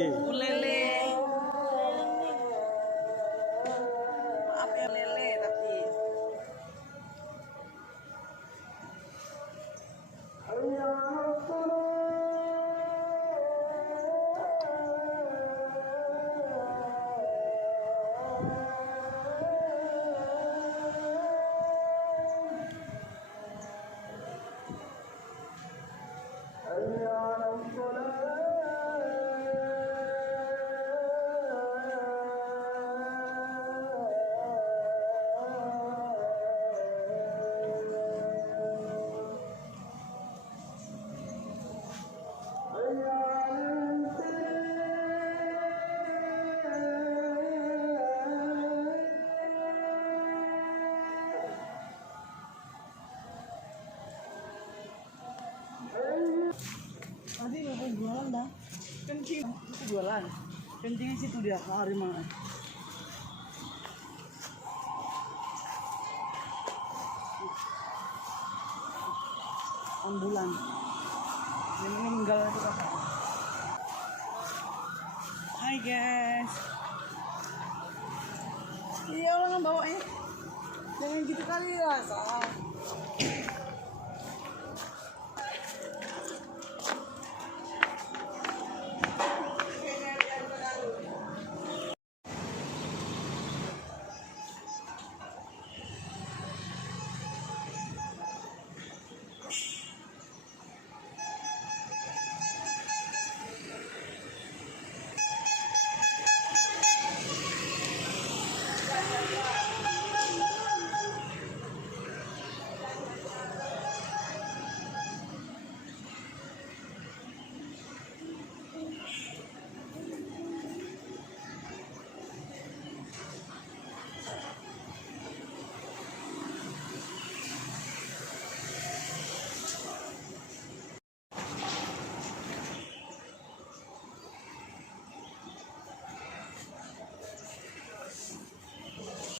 Lele. Maaf ya lele tapi. Tadi mau jualan dah. Kencing itu jualan. Kencingnya situ dia hari mana? Ambulan. Yang meninggal itu apa? Hai guys. Iya orang bawanya. Jangan gitu kali ya, salah.